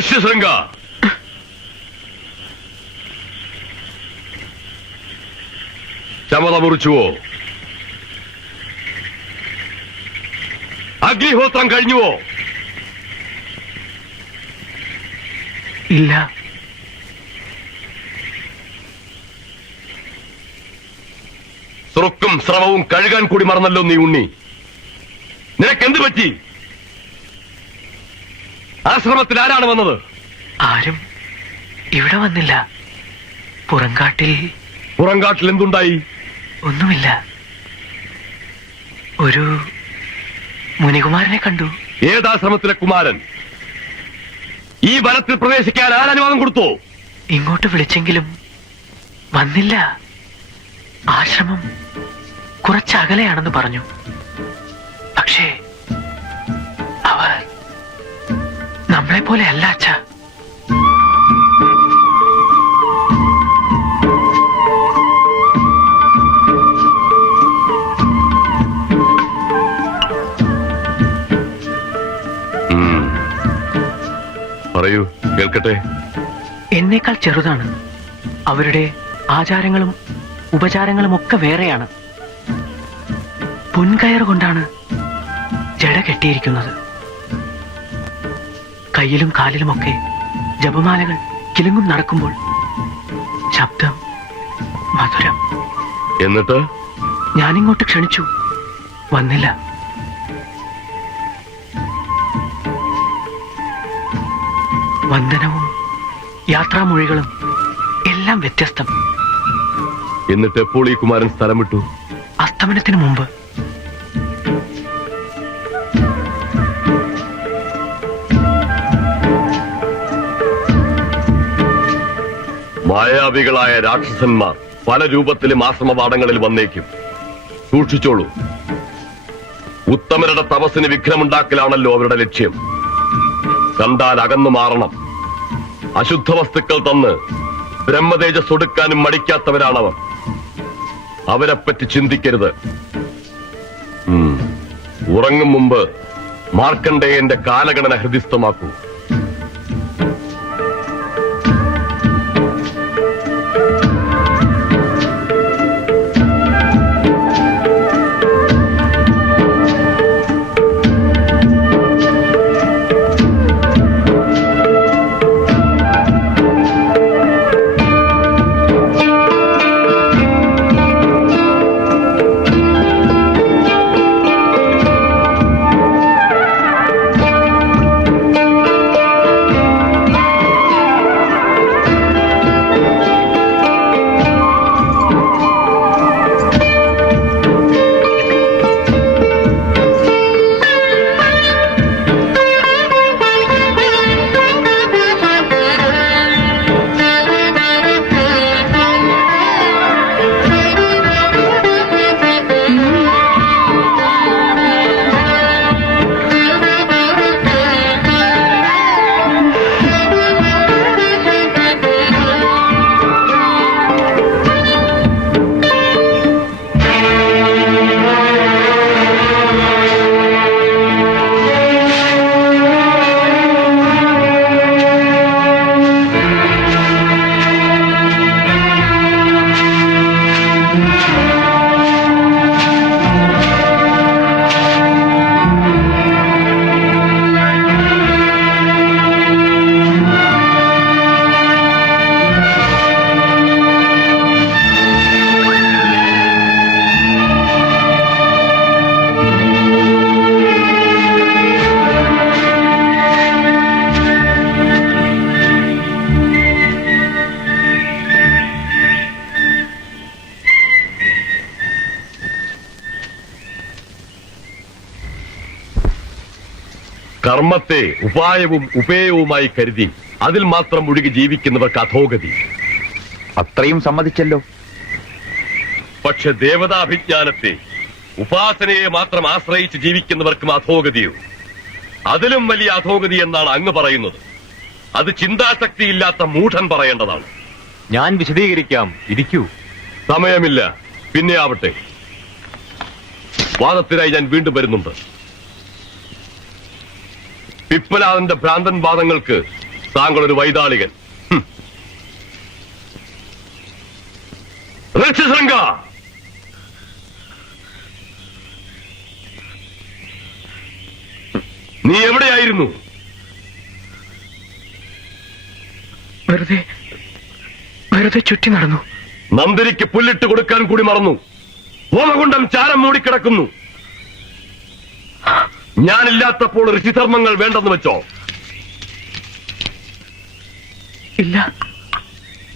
ഋഷ്യശൃംഗ, ചമത മുറിച്ചുവോ? അഗ്നിഹോത്രം കഴിഞ്ഞുവോ? ഇല്ല. സുറുക്കും സ്രവവും കഴുകാൻ കൂടി മറന്നല്ലോ നീ ഉണ്ണി. നിനക്കെന്ത് പറ്റി? ആശ്രമത്തിൽ ആരാണ് വന്നത്? ആരും ഇവിടെ വന്നില്ല. പുറങ്കാട്ടിൽ എന്തുണ്ടായി? ഒന്നുമില്ല. ഒരു മുനികുമാരനെ കണ്ടു. ഏതാശ്രമത്തിലെ കുമാരൻ? ഈ വനത്തിൽ പ്രവേശിക്കാൻ ആരനുവാദം കൊടുത്തോ? ഇങ്ങോട്ട് വിളിച്ചെങ്കിലും വന്നില്ല. ആശ്രമം കുറച്ചകലെയാണെന്ന് പറഞ്ഞു. പക്ഷേ അവർ നമ്മളെ പോലെ അല്ല അച്ഛാ. പറയൂ, കേൾക്കട്ടെ. എന്നേക്കാൾ ചെറുതാണ്. അവരുടെ ആചാരങ്ങളും ഉപചാരങ്ങളും ഒക്കെ വേറെയാണ്. പൊൻകയർ കൊണ്ടാണ് ജട കെട്ടിയിരിക്കുന്നത്. കയ്യിലും കാലിലുമൊക്കെ ജപമാലകൾ കിലുങ്ങും നടക്കുമ്പോൾ ശബ്ദം മധുരം. എന്നിട്ട് ഞാനിങ്ങോട്ട് ക്ഷണിച്ചു, വന്നില്ല. വന്ദനവും യാത്രാമൊഴികളും എല്ലാം വ്യത്യസ്തം. എന്നിട്ട് എപ്പോൾ ഈ കുമാരൻ സ്ഥലം വിട്ടു? അസ്തമനത്തിന് മുമ്പ്. മായാവികളായ രാക്ഷസന്മാർ പല രൂപത്തിലും ആശ്രമപാഠങ്ങളിൽ വന്നേക്കും. സൂക്ഷിച്ചോളൂ. ഉത്തമരുടെ തപസ്സിന് വിഘ്നമുണ്ടാക്കലാണല്ലോ അവരുടെ ലക്ഷ്യം. കണ്ടാൽ അകന്നു മാറണം. അശുദ്ധ വസ്തുക്കൾ തന്ന് ബ്രഹ്മതേജസ് ഒടുക്കാനും മടിക്കാത്തവരാണവർ. അവരെപ്പറ്റി ചിന്തിക്കരുത്. ഉറങ്ങും മുമ്പ് മാർക്കണ്ഡേയന്റെ കാലഗണന ഹൃദിസ്ഥമാക്കൂ. കർമ്മത്തെ ഉപായവും ഉപേയവുമായി കരുതി അതിൽ മാത്രം മുഴുകി ജീവിക്കുന്നവർക്ക് അധോഗതി. അത്രയും സമ്മതിച്ചല്ലോ. പക്ഷെ ദേവതാഭിജ്ഞാനത്തെ ഉപാസനയെ മാത്രം ആശ്രയിച്ച് ജീവിക്കുന്നവർക്കും അധോഗതിയോ? അതിലും വലിയ അധോഗതി എന്നാണ് അങ്ങ് പറയുന്നത്. അത് ചിന്താശക്തിയില്ലാത്ത മൂഢൻ പറയേണ്ടതാണ്. ഞാൻ വിശദീകരിക്കാം, ഇരിക്കൂ. സമയമില്ല, പിന്നെ ആവട്ടെ. വാദത്തിനായി ഞാൻ വീണ്ടും വരുന്നുണ്ട്. പിപ്പലാദന്റെ ഭ്രാന്തൻ വാദങ്ങൾക്ക് താങ്കൾ ഒരു വൈതാളികൻ. ഋഷിശൃംഗ, നീ എവിടെയായിരുന്നു? വെറുതെ ചുറ്റി നടന്നു. നന്ദിനിക്ക് പുല്ലിട്ട് കൊടുക്കാൻ കൂടി മറന്നു. ഹോമകുണ്ടം ചാരം മൂടിക്കിടക്കുന്നു. ഞാനില്ലാത്തപ്പോൾ ഋഷിധർമ്മങ്ങൾ വേണ്ടെന്ന് വെച്ചോ? ഇല്ല,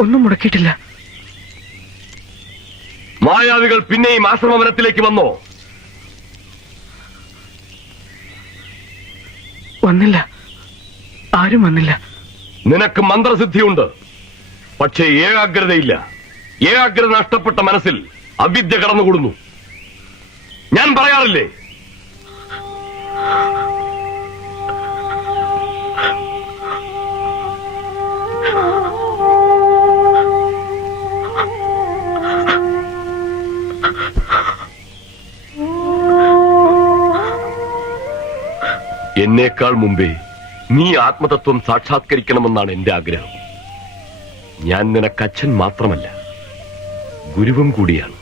ഒന്നും മുടക്കിയിട്ടില്ല. മായാവികൾ പിന്നെയും ആശ്രമവനത്തിലേക്ക് വന്നോ? വന്നില്ല, ആരും വന്നില്ല. നിനക്ക് മന്ത്രസിദ്ധിയുണ്ട്, പക്ഷേ ഏകാഗ്രതയില്ല. ഏകാഗ്രത നഷ്ടപ്പെട്ട മനസ്സിൽ അവിദ്യ കടന്നുകൂടുന്നു. ഞാൻ പറയാറില്ലേ, എന്നേക്കാൾ മുമ്പേ നീ ആത്മതത്വം സാക്ഷാത്കരിക്കണമെന്നാണ് എന്റെ ആഗ്രഹം. ഞാൻ നിനക്ക് അച്ഛൻ മാത്രമല്ല, ഗുരുവും കൂടിയാണ്.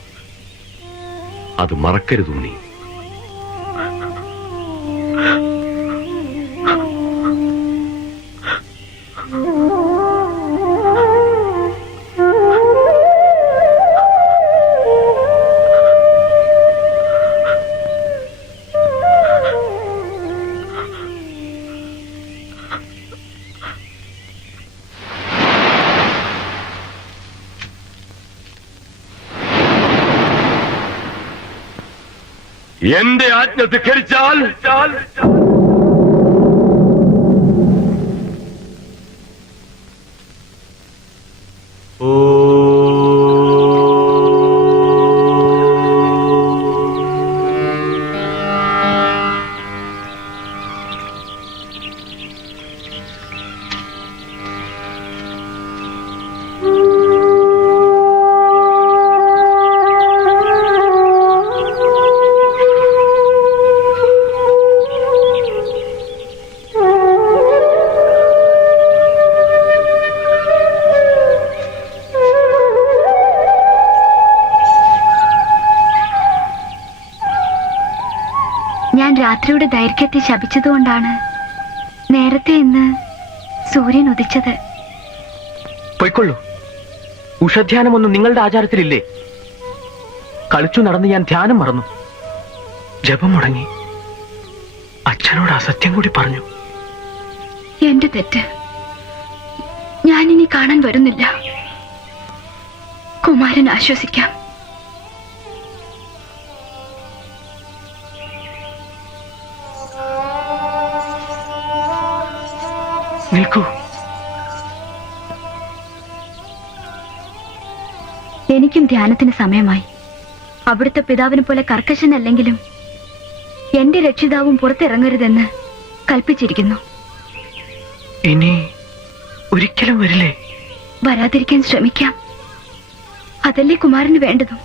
അത് മറക്കരുത് നീ. എന്റെ ആജ്ഞ ധിക്കരിച്ചാൽ ഞാൻ രാത്രിയുടെ ദൈർഘ്യത്തെ ശപിച്ചതുകൊണ്ടാണ് നേരത്തെ ഇന്ന് സൂര്യൻ ഉദിച്ചത്. പൊയ്ക്കൊള്ളൂ. ഉഷധ്യാനമൊന്നും നിങ്ങളുടെ ആചാരത്തിലില്ലേ? കളിച്ചു നടന്ന് ഞാൻ ധ്യാനം മറന്നു. ജപം മുടങ്ങി. അച്ഛനോട് അസത്യം കൂടി പറഞ്ഞു. എന്റെ തെറ്റ്. ഞാനിനി കാണാൻ വരുന്നില്ല. കുമാരൻ ആശ്വസിക്കാം. നിൽക്കൂ. എനിക്കും ധ്യാനത്തിന് സമയമായി. അവിടുത്തെ പിതാവിനെ പോലെ കർക്കശനല്ലെങ്കിലും എന്റെ രക്ഷിതാവും പുറത്തിറങ്ങരുതെന്ന് കൽപ്പിച്ചിരിക്കുന്നു. ഇനി ഒരിക്കലും വരില്ലേ? വരാതിരിക്കാൻ ശ്രമിക്കാം. അതല്ലേ കുമാരന് വേണ്ടതും.